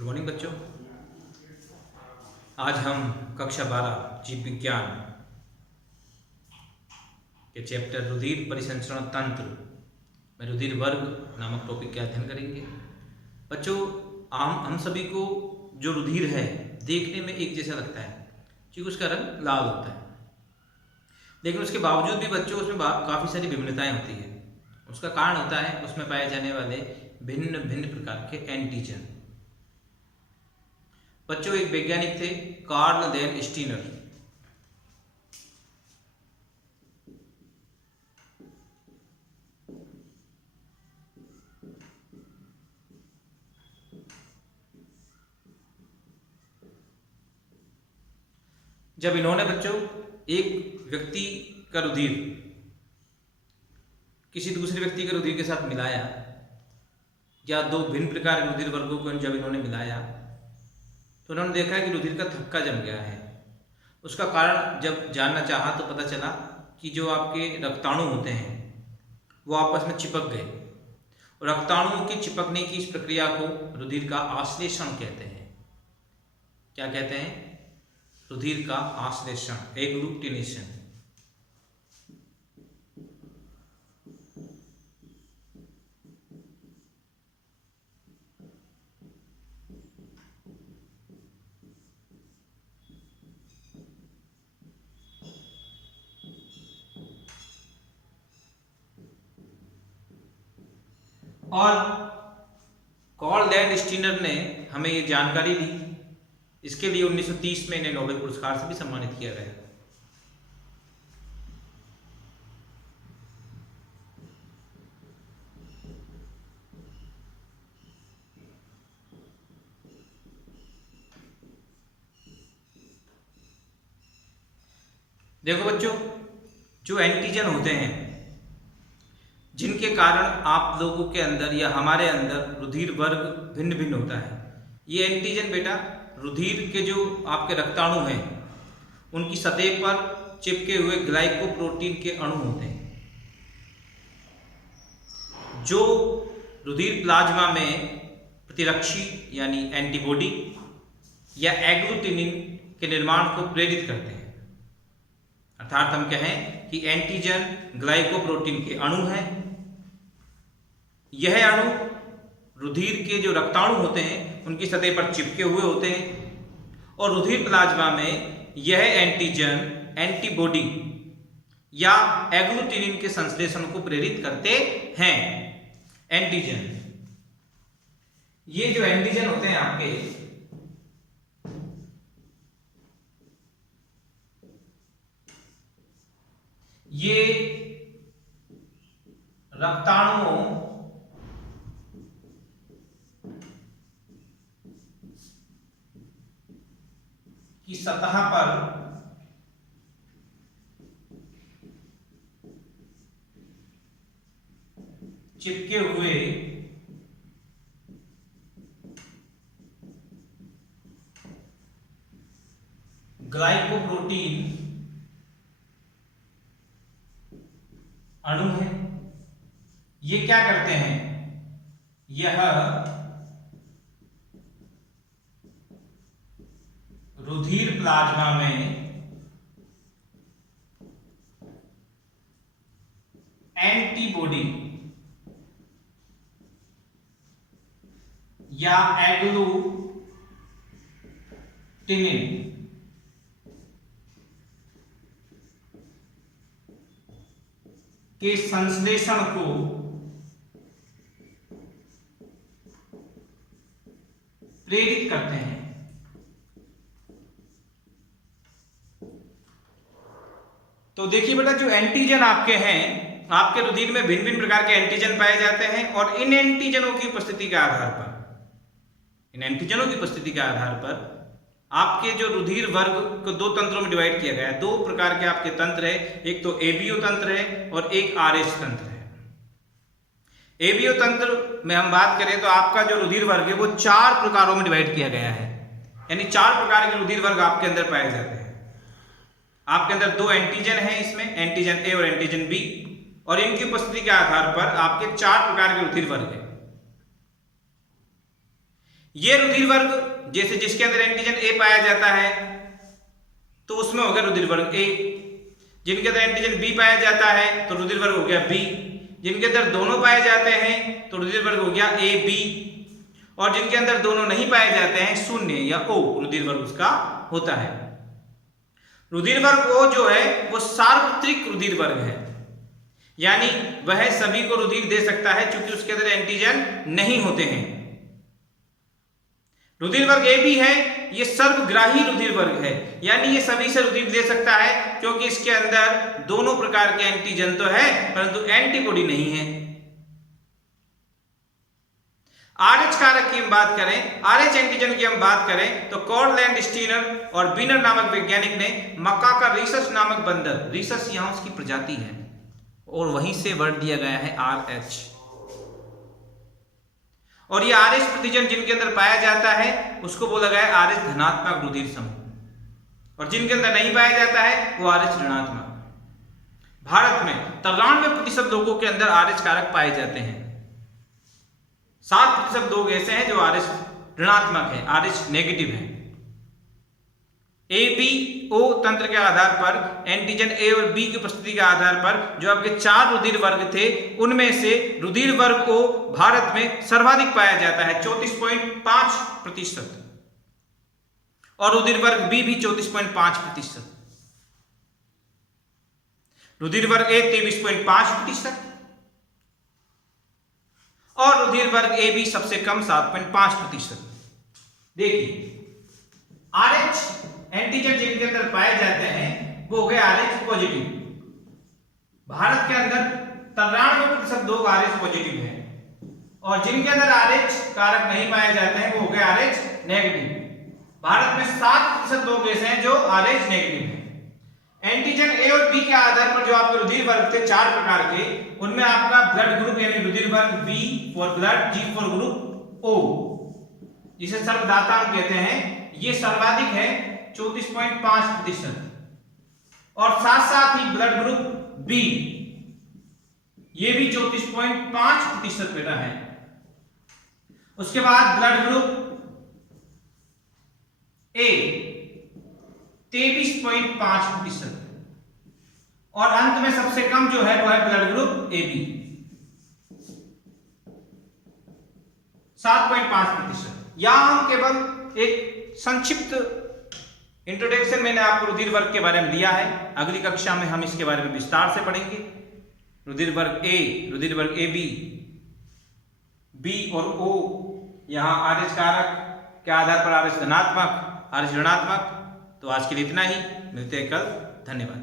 Good morning बच्चों। आज हम कक्षा 12 जीव विज्ञान के चैप्टर रुधिर परिसंचरण तंत्र में रुधिर वर्ग नामक टॉपिक का अध्ययन करेंगे। बच्चों, हम सभी को जो रुधिर है देखने में एक जैसा लगता है क्योंकि उसका रंग लाल होता है, लेकिन उसके बावजूद भी बच्चों उसमें काफ़ी सारी विभिन्नताएं होती है। उसका कारण होता है उसमें पाए जाने वाले भिन्न भिन्न प्रकार के एंटीजन। बच्चों, एक वैज्ञानिक थे कार्ल लेन स्टीनर। जब इन्होंने बच्चों एक व्यक्ति का रुधिर किसी दूसरे व्यक्ति के रुधिर के साथ मिलाया या दो भिन्न प्रकार के रुधिर वर्गों को जब इन्होंने मिलाया तो उन्होंने देखा कि रुधिर का थक्का जम गया है। उसका कारण जब जानना चाहा तो पता चला कि जो आपके रक्ताणु होते हैं वो आपस में चिपक गए, और रक्ताणुओं के चिपकने की इस प्रक्रिया को रुधिर का आश्लेषण कहते हैं। क्या कहते हैं? रुधिर का आश्लेषण, एग्लूटिनेशन। और कार्ल लेन स्टीनर ने हमें ये जानकारी दी। इसके लिए 1930 में इन्हें नोबेल पुरस्कार से भी सम्मानित किया गया। देखो बच्चों, जो एंटीजन होते हैं जिनके कारण आप लोगों के अंदर या हमारे अंदर रुधिर वर्ग भिन्न भिन्न होता है, ये एंटीजन बेटा रुधिर के जो आपके रक्ताणु हैं उनकी सतह पर चिपके हुए ग्लाइकोप्रोटीन के अणु होते हैं, जो रुधिर प्लाज्मा में प्रतिरक्षी यानी एंटीबॉडी या एग्लूटिनिन के निर्माण को प्रेरित करते हैं। अर्थात हम कहें कि एंटीजन ग्लाइकोप्रोटीन के अणु हैं। यह अणु रुधिर के जो रक्ताणु होते हैं उनकी सतह पर चिपके हुए होते हैं, और रुधिर प्लाज्मा में यह एंटीजन एंटीबॉडी या एग्लूटिनिन के संश्लेषण को प्रेरित करते हैं। एंटीजन, ये जो एंटीजन होते हैं आपके, ये रक्ताणुओं की सतह पर चिपके हुए ग्लाइकोप्रोटीन अणु है। ये क्या करते हैं? यह रुधिर प्लाज्मा में एंटीबॉडी या एग्लूटिनिन के संश्लेषण को प्रेरित करते हैं। तो देखिए बेटा, जो एंटीजन आपके हैं, आपके रुधिर में भिन्न भिन्न प्रकार के एंटीजन पाए जाते हैं, और इन एंटीजनों की उपस्थिति के आधार पर आपके जो रुधिर वर्ग को दो तंत्रों में डिवाइड किया गया है। दो प्रकार के आपके तंत्र है, एक तो एबीओ तंत्र है और एक आरएच तंत्र है। एबीओ तंत्र में हम बात करें तो आपका जो रुधिर वर्ग है वो 4 प्रकारों में डिवाइड किया गया है, यानी 4 प्रकार के रुधिर वर्ग आपके अंदर पाए जाते हैं। आपके अंदर 2 एंटीजन हैं, इसमें एंटीजन ए और एंटीजन बी, और इनकी उपस्थिति के आधार पर आपके 4 प्रकार के रुधिर वर्ग हैं। ये रुधिर वर्ग जैसे जिसके अंदर एंटीजन ए पाया जाता है तो उसमें हो गया रुधिर वर्ग ए, जिनके अंदर एंटीजन बी पाया जाता है तो रुधिर वर्ग हो गया बी, जिनके अंदर दोनों पाए जाते हैं तो रुधिर वर्ग हो गया ए बी, और जिनके अंदर दोनों नहीं पाए जाते हैं शून्य या ओ रुधिर वर्ग उसका होता है। रुधिर वर्ग ओ जो है वो सार्वत्रिक रुधिर वर्ग है, यानी वह सभी को रुधिर दे सकता है क्योंकि उसके अंदर एंटीजन नहीं होते हैं। रुधिर वर्ग ए बी है, ये सर्वग्राही रुधिर वर्ग है, यानी ये सभी से रुधिर दे सकता है क्योंकि इसके अंदर दोनों प्रकार के एंटीजन तो है परंतु एंटीबॉडी नहीं है। आरएच कारक की हम बात करें, आरएच एंटीजन की हम बात करें तो कॉर्डलैंड स्टीनर और बीनर नामक वैज्ञानिक ने मक्का का रीसस नामक बंदर, रीसस यहां उसकी प्रजाति है और वहीं से वर्ड दिया गया है आरएच, और ये आरएच प्रतिजन जिनके अंदर पाया जाता है उसको बोला गया है आरएच धनात्मक रुधिर समूह, और जिनके अंदर नहीं पाया जाता है वो आरएच ऋणात्मक। भारत में 93% लोगों के अंदर आरएच कारक पाए जाते हैं, 7% लोग ऐसे हैं जो आरएच ऋणात्मक है, आरएच नेगेटिव है। ए बी ओ तंत्र के आधार पर एंटीजन ए और बी की उपस्थिति के आधार पर जो आपके 4 रुधिर वर्ग थे उनमें से रुधिर वर्ग ओ भारत में सर्वाधिक पाया जाता है 34.5%, और रुधिर वर्ग बी भी 34.5%, रुधिर वर्ग ए 23.5% और रुधिर वर्ग ए बी सबसे कम 7.5%। देखिए आरएच एंटीजन जिनके अंदर पाए जाते हैं वो हो गए आरएच पॉजिटिव। भारत के अंदर 93% लोग आरएच पॉजिटिव हैं, और जिनके अंदर आरएच कारक नहीं पाए जाते हैं वो हो गए आरएच नेगेटिव। भारत में 7% लोग ऐसे हैं जो आरएच नेगेटिव हैं। एंटीजन ए और बी के आधार पर जो आपके रुधिर वर्ग थे 4 प्रकार के, उनमें आपका ब्लड ग्रुप यानी रुधिर वर्ग B for blood, G for group, O जिसे सर्वदाता हम कहते हैं, ये सर्वाधिक है 34.5%, और साथ साथ ही ब्लड ग्रुप बी ये भी 34.5% बेटा है। उसके बाद ब्लड ग्रुप ए 23.5%, और अंत में सबसे कम जो है वो है ब्लड ग्रुप ए बी 7.5%। यहां हम केवल एक संक्षिप्त इंट्रोडक्शन मैंने आपको रुधिर वर्ग के बारे में लिया है, अगली कक्षा में हम इसके बारे में विस्तार से पढ़ेंगे। रुधिर वर्ग ए, रुधिर वर्ग ए बी, बी और ओ, यहां आरएच कारक के आधार पर आरएच धनात्मक, आरएच ऋणात्मक। तो आज के लिए इतना ही, मिलते हैं कल, धन्यवाद।